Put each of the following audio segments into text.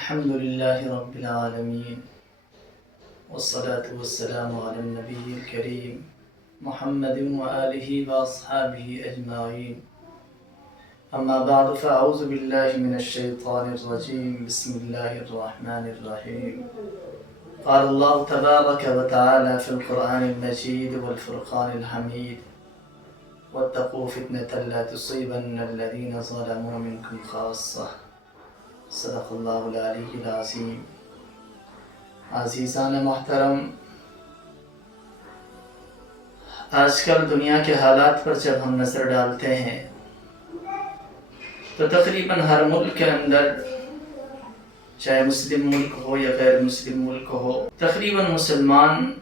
الحمد لله رب العالمين والصلاة والسلام على النبي الكريم محمد وآله وأصحابه أجمعين. أما بعد فأعوذ بالله من الشيطان الرجيم. بسم الله الرحمن الرحيم. قال الله تبارك وتعالى في القرآن المجيد والفرقان الحميد: واتقوا فتنة لا تصيبن الذين ظلموا منكم خاصة. صدق اللہ العلی العظیم. عزیزان محترم، آج کل دنیا کے حالات پر جب ہم نظر ڈالتے ہیں تو تقریباً ہر ملک کے اندر، چاہے مسلم ملک ہو یا غیر مسلم ملک ہو، تقریباً مسلمان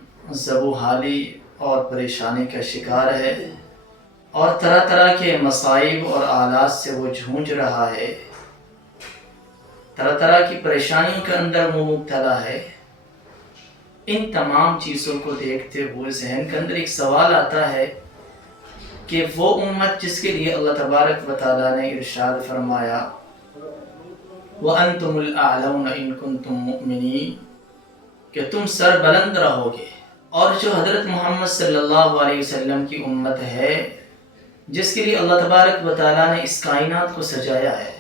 ذبح حالی اور پریشانی کا شکار ہے اور طرح طرح کے مصائب اور آلات سے وہ جھونج رہا ہے، طرح طرح کی پریشانیوں کے اندر وہ مبتلا ہے. ان تمام چیزوں کو دیکھتے ہوئے ذہن کے اندر ایک سوال آتا ہے کہ وہ امت جس کے لیے اللہ تبارک و تعالیٰ نے ارشاد فرمایا وَأَنْتُمُ الْأَعْلَوْنَ إِن كُنْتُم مُؤْمِنِينَ، کہ تم سر بلند رہو گے، اور جو حضرت محمد صلی اللہ علیہ وسلم کی امت ہے جس کے لیے اللہ تبارک و تعالیٰ نے اس کائنات کو سجایا ہے،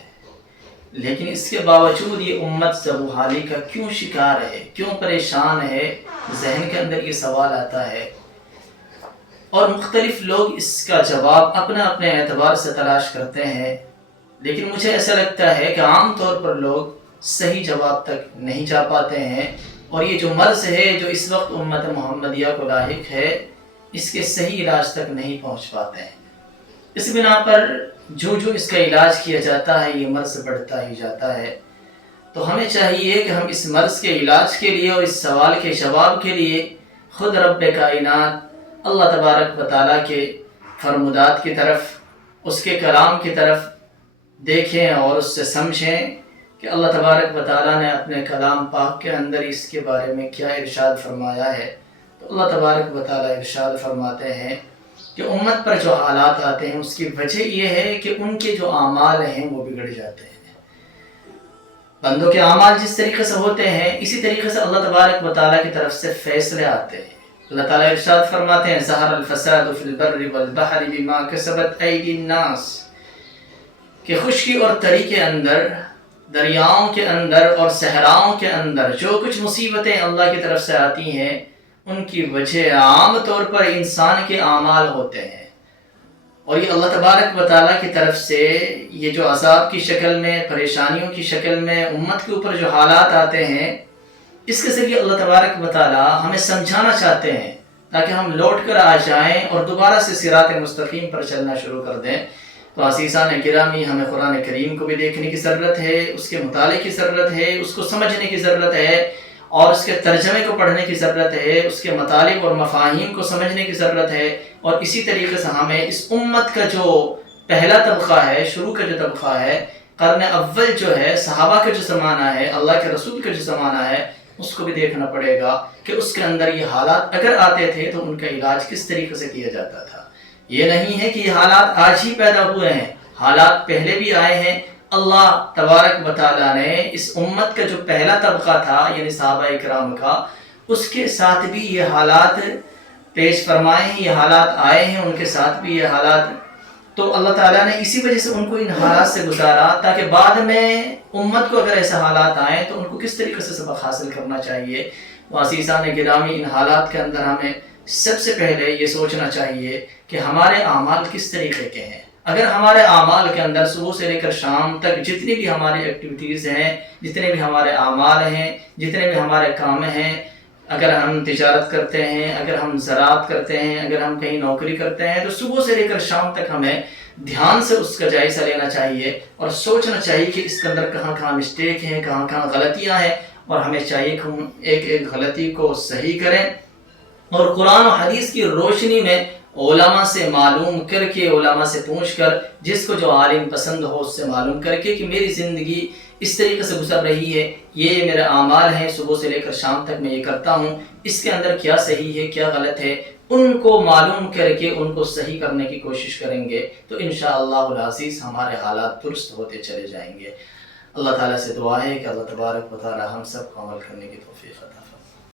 لیکن اس کے باوجود یہ امت ذبح حالی کا کیوں شکار ہے، کیوں پریشان ہے؟ ذہن کے اندر یہ سوال آتا ہے اور مختلف لوگ اس کا جواب اپنے اپنے اعتبار سے تلاش کرتے ہیں، لیکن مجھے ایسا لگتا ہے کہ عام طور پر لوگ صحیح جواب تک نہیں جا پاتے ہیں، اور یہ جو مرض ہے جو اس وقت امت محمدیہ کو لاحق ہے، اس کے صحیح علاج تک نہیں پہنچ پاتے ہیں. اس بنا پر جو اس کا علاج کیا جاتا ہے یہ مرض بڑھتا ہی جاتا ہے. تو ہمیں چاہیے کہ ہم اس مرض کے علاج کے لیے اور اس سوال کے جواب کے لیے خود رب کائنات اللہ تبارک و تعالیٰ کے فرمودات کی طرف، اس کے کلام کی طرف دیکھیں اور اس سے سمجھیں کہ اللہ تبارک و تعالیٰ نے اپنے کلام پاک کے اندر اس کے بارے میں کیا ارشاد فرمایا ہے. تو اللہ تبارک و تعالیٰ ارشاد فرماتے ہیں کہ امت پر جو حالات آتے ہیں اس کی وجہ یہ ہے کہ ان کے جو اعمال ہیں وہ بگڑ جاتے ہیں. بندوں کے اعمال جس طریقے سے ہوتے ہیں اسی طریقے سے اللہ تبارک و تعالیٰ کی طرف سے فیصلے آتے ہیں. اللہ تعالیٰ ارشاد فرماتے ہیں ظہر الفساد فی البر والبحر بما کسبت ایدی الناس، کہ خشکی اور تری کے اندر، دریاؤں کے اندر اور صحراؤں کے اندر جو کچھ مصیبتیں اللہ کی طرف سے آتی ہیں ان کی وجہ عام طور پر انسان کے اعمال ہوتے ہیں، اور یہ اللہ تبارک و تعالیٰ کی طرف سے یہ جو عذاب کی شکل میں، پریشانیوں کی شکل میں امت کے اوپر جو حالات آتے ہیں، اس کے ذریعے اللہ تبارک و تعالیٰ ہمیں سمجھانا چاہتے ہیں تاکہ ہم لوٹ کر آ جائیں اور دوبارہ سے صراط مستقیم پر چلنا شروع کر دیں. تو عزیزان گرامی، ہمیں قرآن کریم کو بھی دیکھنے کی ضرورت ہے، اس کے مطالعے کی ضرورت ہے، اس کو سمجھنے کی ضرورت ہے، اور اس کے ترجمے کو پڑھنے کی ضرورت ہے، اس کے مطالب اور مفاہیم کو سمجھنے کی ضرورت ہے. اور اسی طریقے سے ہمیں اس امت کا جو پہلا طبقہ ہے، شروع کا جو طبقہ ہے، قرن اول جو ہے، صحابہ کا جو زمانہ ہے، اللہ کے رسول کا جو زمانہ ہے، اس کو بھی دیکھنا پڑے گا کہ اس کے اندر یہ حالات اگر آتے تھے تو ان کا علاج کس طریقے سے کیا جاتا تھا. یہ نہیں ہے کہ یہ حالات آج ہی پیدا ہوئے ہیں، حالات پہلے بھی آئے ہیں. اللہ تبارک و تعالیٰ نے اس امت کا جو پہلا طبقہ تھا یعنی صحابہ اکرام کا، اس کے ساتھ بھی یہ حالات پیش فرمائے ہیں، یہ حالات آئے ہیں، ان کے ساتھ بھی یہ حالات. تو اللہ تعالیٰ نے اسی وجہ سے ان کو ان حالات سے گزارا تاکہ بعد میں امت کو اگر ایسے حالات آئیں تو ان کو کس طریقے سے سبق حاصل کرنا چاہیے. تو عزیزان گرامی، ان حالات کے اندر ہمیں سب سے پہلے یہ سوچنا چاہیے کہ ہمارے اعمال کس طریقے کے ہیں. اگر ہمارے اعمال کے اندر صبح سے لے کر شام تک جتنی بھی ہماری ایکٹیویٹیز ہیں، جتنے بھی ہمارے اعمال ہیں، جتنے بھی ہمارے کام ہیں، اگر ہم تجارت کرتے ہیں، اگر ہم زراعت کرتے ہیں، اگر ہم کہیں نوکری کرتے ہیں، تو صبح سے لے کر شام تک ہمیں دھیان سے اس کا جائزہ لینا چاہیے اور سوچنا چاہیے کہ اس کے اندر کہاں کہاں مسٹیک ہیں، کہاں کہاں غلطیاں ہیں، اور ہمیں چاہیے کہ ہم ایک ایک غلطی کو صحیح کریں اور قرآن و حدیث کی روشنی میں علماء سے معلوم کر کے، علماء سے پوچھ کر، جس کو جو عالم پسند ہو اس سے معلوم کر کے کہ میری زندگی اس طریقے سے گزر رہی ہے، یہ میرے اعمال ہیں، صبح سے لے کر شام تک میں یہ کرتا ہوں، اس کے اندر کیا صحیح ہے کیا غلط ہے، ان کو معلوم کر کے ان کو صحیح کرنے کی کوشش کریں گے تو انشاءاللہ العزیز ہمارے حالات درست ہوتے چلے جائیں گے. اللہ تعالیٰ سے دعا ہے کہ اللہ تبارک و تعالیٰ ہم سب کو عمل کرنے کی توفیق عطا فرمائے۔